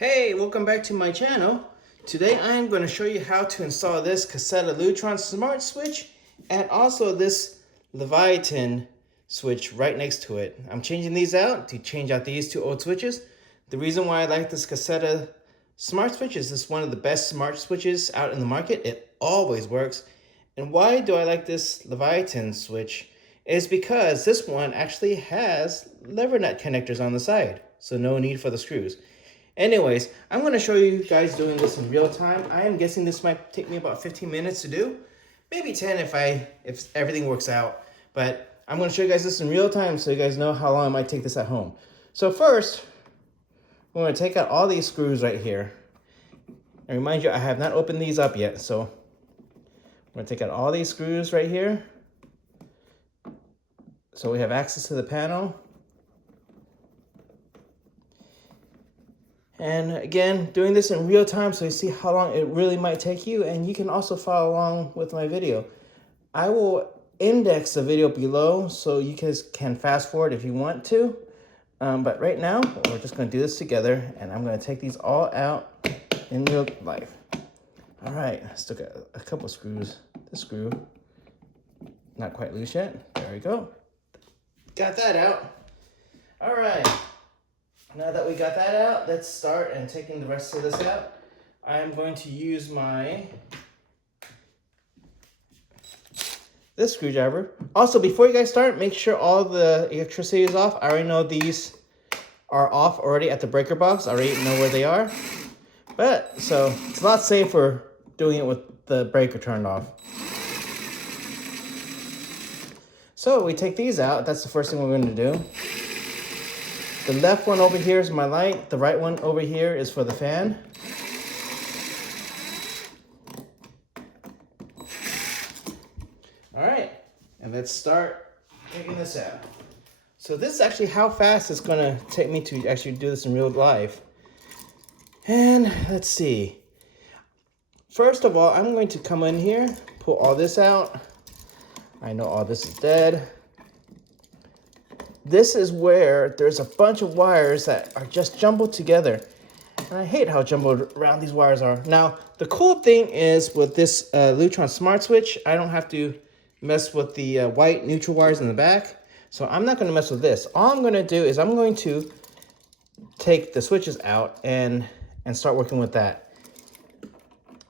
Hey, welcome back to my channel. Today I am going to show you how to install this Caseta Lutron Smart Switch and also this Leviathan switch right next to it. I'm changing these out to change out these two old switches. The reason why I like this Caseta Smart Switch is this is one of the best smart switches out in the market. It always works. And why do I like this Leviathan switch is because this one actually has lever nut connectors on the side, so no need for the screws. Anyways, I'm going to show you guys doing this in real time. I am guessing this might take me about 15 minutes to do. Maybe 10 if everything works out. But I'm going to show you guys this in real time so you guys know how long I might take this at home. So first, we're going to take out all these screws right here. And remind you, I have not opened these up yet. So I'm going to take out all these screws right here. So we have access to the panel. And again, doing this in real time so you see how long it really might take you, and you can also follow along with my video. I will index the video below so you guys can fast forward if you want to. But right now, we're just going to do this together, and I'm going to take these all out in real life. All right, still got a couple screws. This screw, not quite loose yet. There we go. Got that out. All right. Now that we got that out, let's start and taking the rest of this out. I am going to use this screwdriver. Also, before you guys start, make sure all the electricity is off. I already know these are off already at the breaker box. I already know where they are. So it's a lot safer doing it with the breaker turned off. So we take these out. That's the first thing we're going to do. The left one over here is my light. The right one over here is for the fan. All right, and let's start taking this out. So this is actually how fast it's gonna take me to actually do this in real life. And let's see. First of all, I'm going to come in here, pull all this out. I know all this is dead. This is where there's a bunch of wires that are just jumbled together. And I hate how jumbled around these wires are. Now, the cool thing is with this Lutron Smart Switch, I don't have to mess with the white neutral wires in the back. So I'm not going to mess with this. All I'm going to do is I'm going to take the switches out and start working with that.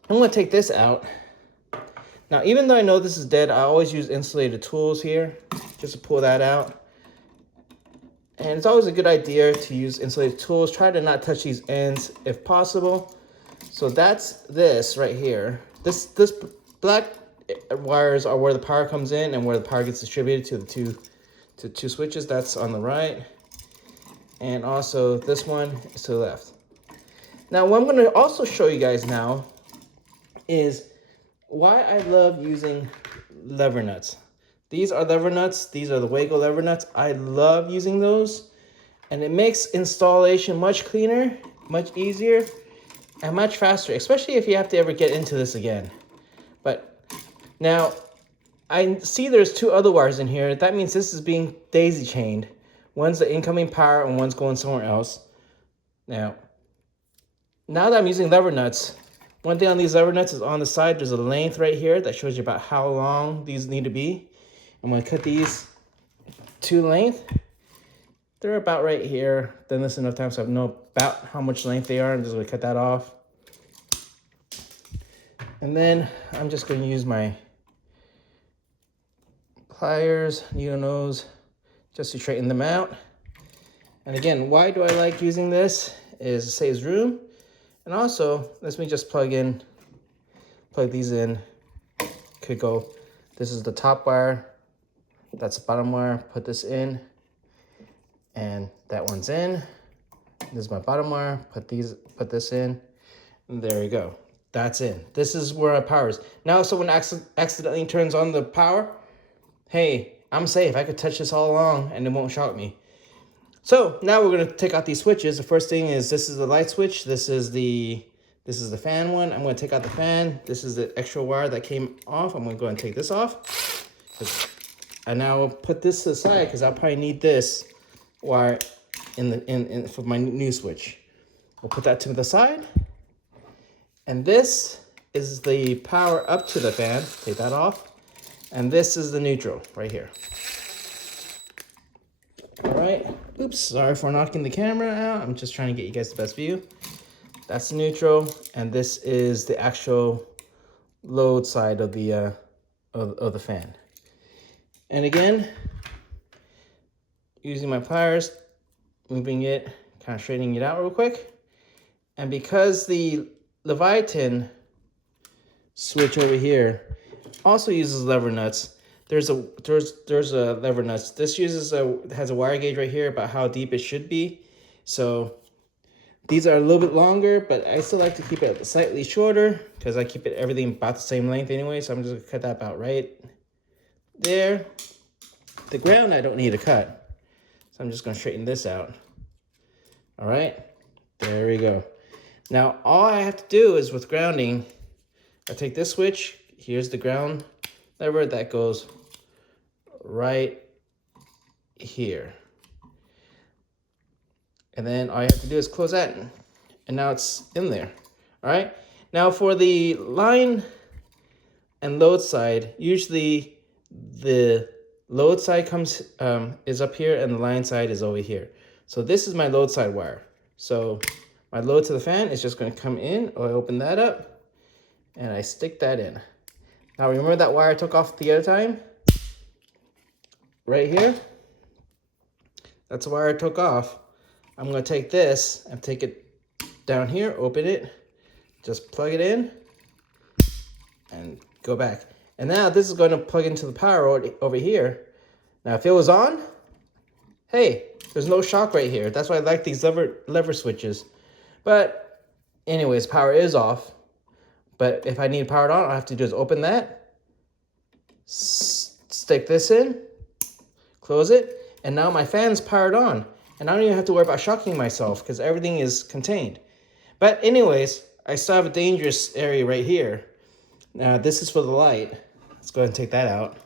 I'm going to take this out. Now, even though I know this is dead, I always use insulated tools here just to pull that out. And it's always a good idea to use insulated tools. Try to not touch these ends if possible. So that's this right here. This black wires are where the power comes in and where the power gets distributed to the two switches. That's on the right. And also this one is to the left. Now what I'm going to also show you guys now is why I love using lever nuts. These are lever nuts. These are the Wago lever nuts. I love using those. And it makes installation much cleaner, much easier, and much faster, especially if you have to ever get into this again. But now, I see there's two other wires in here. That means this is being daisy chained. One's the incoming power and one's going somewhere else. Now that I'm using lever nuts, one thing on these lever nuts is on the side, there's a length right here that shows you about how long these need to be. I'm going to cut these to length. They're about right here. Done this enough times so I know about how much length they are. I'm just going to cut that off. And then I'm just going to use my pliers, needle nose, just to straighten them out. And again, why do I like using this is it saves room. And also, let me just plug these in. Could go, this is the top wire. That's the bottom wire. Put this in, and that one's in. This is my bottom wire. Put this in, and there you go. That's in. This is where my power is. Now, if someone accidentally turns on the power, hey, I'm safe. I could touch this all along, and it won't shock me. So now we're gonna take out these switches. The first thing is this is the light switch. This is the fan one. I'm gonna take out the fan. This is the extra wire that came off. I'm gonna go and take this off. And now I'll put this to the side because I'll probably need this wire for my new switch. We'll put that to the side. And this is the power up to the fan. Take that off. And this is the neutral right here. All right. Oops, sorry for knocking the camera out. I'm just trying to get you guys the best view. That's the neutral, and this is the actual load side of the fan. And again, using my pliers, moving it, kind of straightening it out real quick. And because the Leviathan switch over here also uses lever nuts, there's a lever nuts. This has a wire gauge right here about how deep it should be. So these are a little bit longer, but I still like to keep it slightly shorter because I keep everything about the same length anyway. So I'm just gonna cut that about right there. The ground I don't need to cut, so I'm just gonna straighten this out. All right, there we go. Now all I have to do is with grounding, I take this switch. Here's the ground lever that goes right here. And then all you have to do is close that, and now it's in there. All right. Now for the line and load side, usually the load side is up here and the line side is over here. So this is my load side wire. So my load to the fan is just going to come in. I open that up and I stick that in. Now remember that wire I took off the other time? Right here. That's the wire I took off. I'm going to take this and take it down here, open it, just plug it in, and go back. And now this is going to plug into the power over here. Now if it was on, hey, there's no shock right here. That's why I like these lever switches. But anyways, power is off. But if I need powered on, all I have to do is open that, stick this in, close it, and now my fan's powered on. And I don't even have to worry about shocking myself because everything is contained. But anyways, I still have a dangerous area right here. Now this is for the light. Let's go ahead and take that out.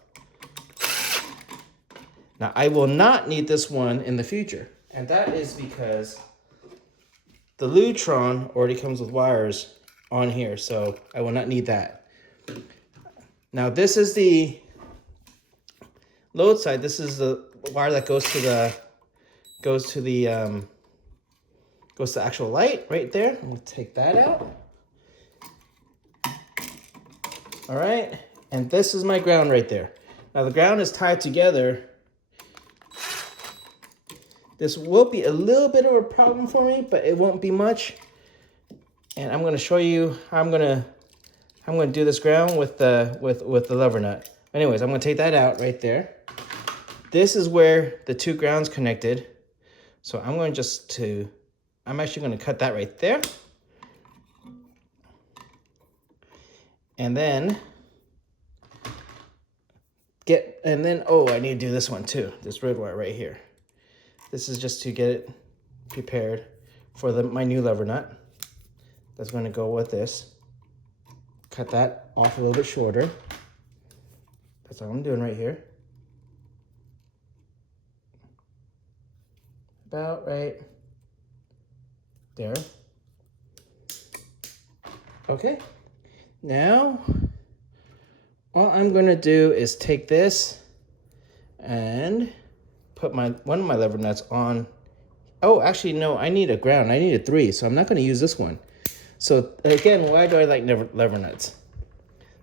Now I will not need this one in the future. And that is because the Lutron already comes with wires on here. So I will not need that. Now this is the load side. This is the wire that goes to the actual light right there. I'm gonna take that out. All right, and this is my ground right there. Now the ground is tied together. This will be a little bit of a problem for me, but it won't be much. And I'm gonna show you how I'm gonna do this ground with the lever nut. Anyways, I'm gonna take that out right there. This is where the two grounds connected. So I'm actually going to cut that right there. And then oh, I need to do this one too. This red wire right here. This is just to get it prepared for my new lever nut. That's going to go with this. Cut that off a little bit shorter. That's all I'm doing right here. About right there. Okay, now all I'm going to do is take this and put one of my lever nuts on. Oh, actually, no, I need a ground. I need a 3, so I'm not going to use this one. So again, why do I like lever nuts?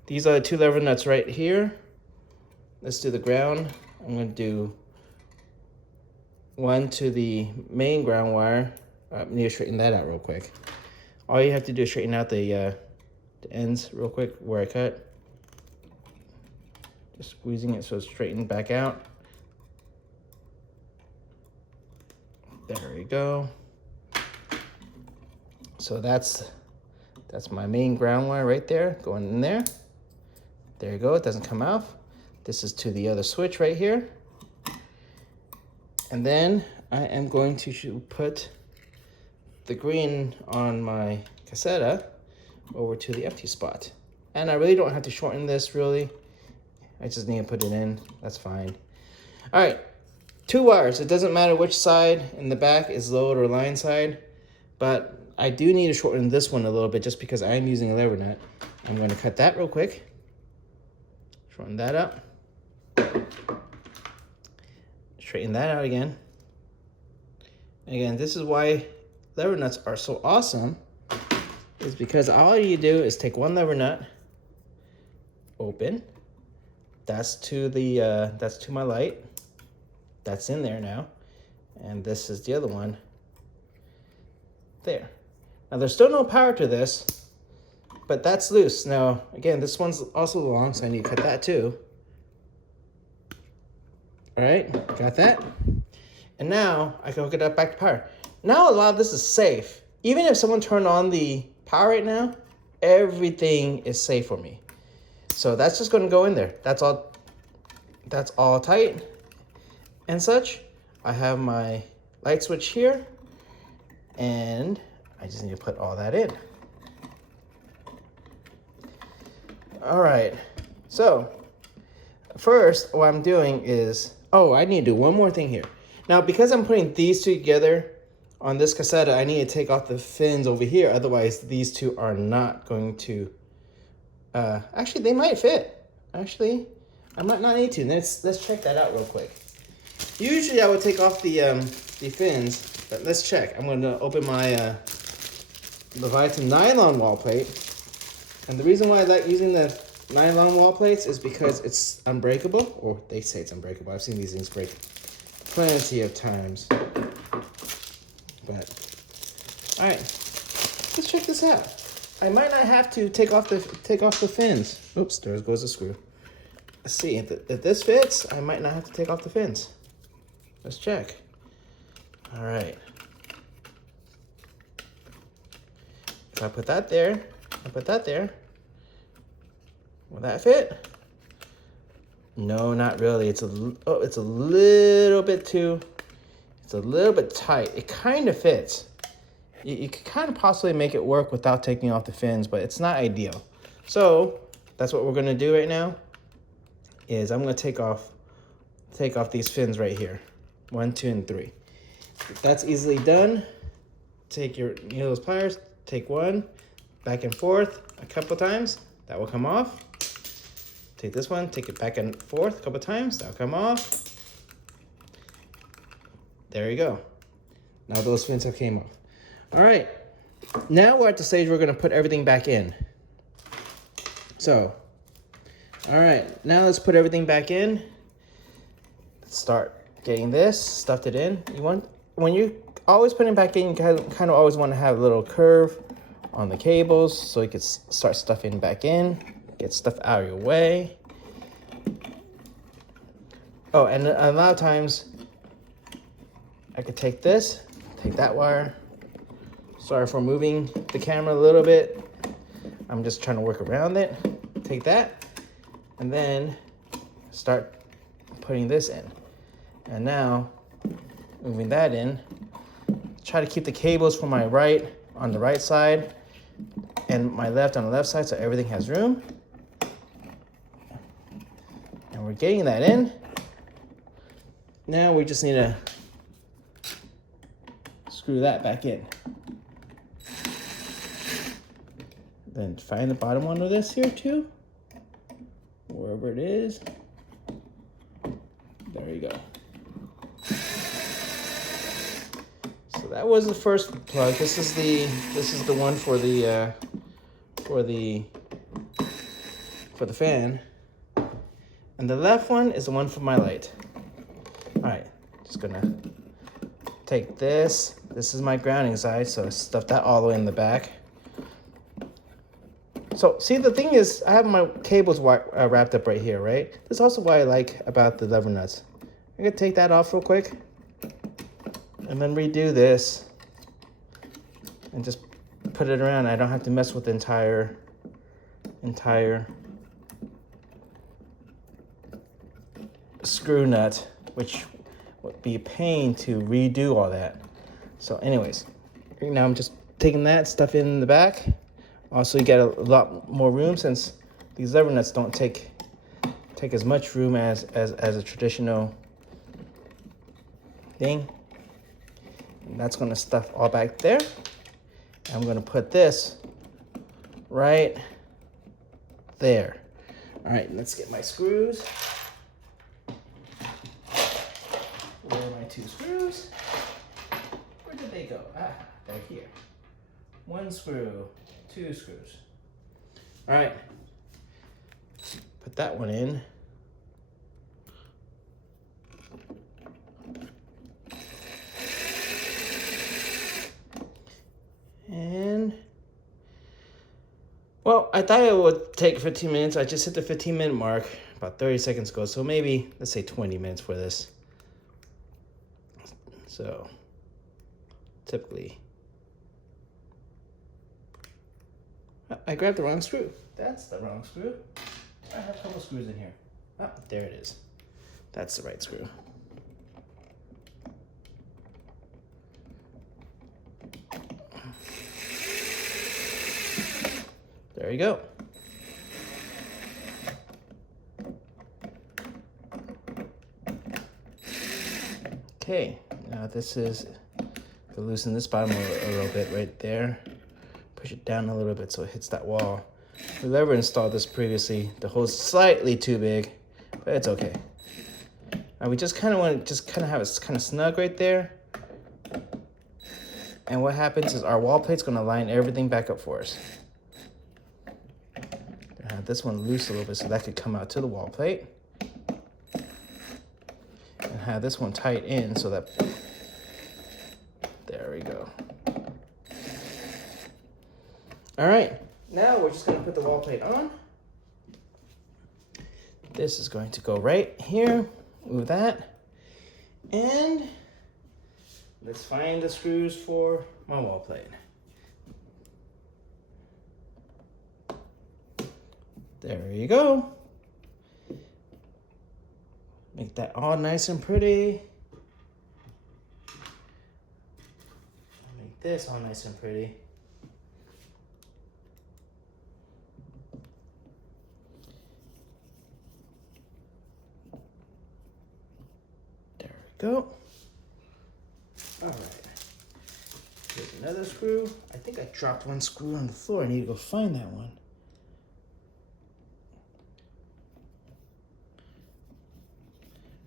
These are the 2 lever nuts right here. Let's do the ground. I'm going to do one to the main ground wire. I need to straighten that out real quick. All you have to do is straighten out the ends real quick where I cut. Just squeezing it so it's straightened back out. There we go. So that's my main ground wire right there, going in there. There you go, it doesn't come off. This is to the other switch right here. And then I am going to put the green on my Caseta over to the empty spot. And I really don't have to shorten this really. I just need to put it in, that's fine. All right, 2 wires. It doesn't matter which side in the back is load or line side, but I do need to shorten this one a little bit just because I am using a lever nut. I'm going to cut that real quick. Shorten that up. Straighten that out again. Again, this is why lever nuts are so awesome, is because all you do is take one lever nut, open. That's to the that's to my light. That's in there now. And this is the other one. There. Now there's still no power to this, but that's loose. Now, again, this one's also long, so I need to cut that too. All right, got that. And now I can hook it up back to power. Now a lot of this is safe. Even if someone turned on the power right now, everything is safe for me. So that's just gonna go in there. That's all tight and such. I have my light switch here, and I just need to put all that in. All right, so first what I'm doing is, oh, I need to do one more thing here. Now, because I'm putting these two together on this caseta, I need to take off the fins over here. Otherwise, these two are not going to, actually, they might fit. Actually, I might not need to. Let's check that out real quick. Usually, I would take off the fins, but let's check. I'm going to open my Leviathan nylon wall plate. And the reason why I like using the nylon wall plates is because it's unbreakable, or they say it's unbreakable. I've seen these things break plenty of times. But, all right, let's check this out. I might not have to take off the fins. Oops, there goes the screw. Let's see, if this fits, I might not have to take off the fins. Let's check. All right. If I put that there, will that fit? No, not really. It's a little bit tight. It kind of fits. You could kind of possibly make it work without taking off the fins, but it's not ideal. So that's what we're gonna do right now. Is I'm gonna take off these fins right here, 1, 2, and 3. That's easily done. Take your those pliers. Take one, back and forth a couple times. That will come off. Take this one, take it back and forth a couple times. That'll come off. There you go. Now those fins have came off. All right. Now we're at the stage we're gonna put everything back in. So, all right. Now let's put everything back in. Let's start getting this, stuffed it in. When you always put it back in, you kind of always want to have a little curve on the cables so you can start stuffing back in, get stuff out of your way. Oh, and a lot of times I could take that wire. Sorry for moving the camera a little bit. I'm just trying to work around it. Take that and then start putting this in. And now moving that in. Try to keep the cables from my right on the right side and my left on the left side so everything has room. And we're getting that in. Now we just need to screw that back in. Then find the bottom one of this here too. Wherever it is. There you go. So that was the first plug. This is the one for the fan. And the left one is the one for my light. All right, just gonna take this. This is my grounding side, so I stuffed that all the way in the back. So see, the thing is, I have my cables wrapped up right here, right? This is also what I like about the lever nuts. I'm gonna take that off real quick and then redo this and just put it around. I don't have to mess with the entire screw nut, which would be a pain to redo all that. So anyways, right now I'm just taking that stuff in the back. Also, you get a lot more room since these lever nuts don't take as much room as a traditional thing. And that's gonna stuff all back there. I'm gonna put this right there. All right, let's get my screws. Where are my 2 screws? Where did they go? Ah, they're here. 1 screw, 2 screws. All right, put that one in. And, well, I thought it would take 15 minutes. I just hit the 15-minute mark about 30 seconds ago. So maybe, let's say 20 minutes for this. So, typically, I grabbed the wrong screw. That's the wrong screw. I have a couple screws in here. Oh, there it is. That's the right screw. There you go. Okay, now this is to loosen this bottom a little bit right there. Push it down a little bit so it hits that wall. We've ever installed this previously. The hole's slightly too big, but it's okay. Now we just kind of want to have it kind of snug right there. And what happens is our wall plate's going to line everything back up for us. Have this one loose a little bit so that could come out to the wall plate. And have this one tight in so that, there we go. All right, now we're just gonna put the wall plate on. This is going to go right here, move that. And let's find the screws for my wall plate. There you go. Make that all nice and pretty. Make this all nice and pretty. There we go. All right. Here's another screw. I think I dropped 1 screw on the floor. I need to go find that one.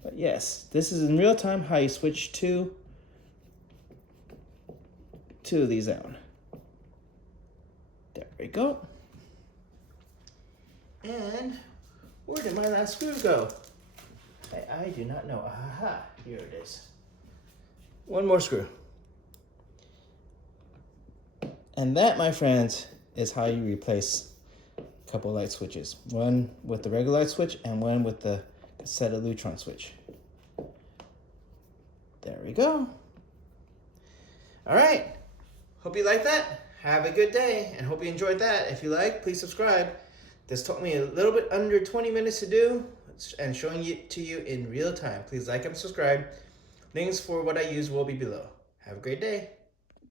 But yes, this is in real time how you switch 2 of these out. There we go. And where did my last screw go? I do not know. Aha, here it is. 1 more screw. And that, my friends, is how you replace a couple light switches. One with the regular light switch and one with the Caseta Lutron switch. There we go. All right. Hope you like that. Have a good day and hope you enjoyed that. If you like, please subscribe. This took me a little bit under 20 minutes to do and showing it to you in real time. Please like and subscribe. Links for what I use will be below. Have a great day.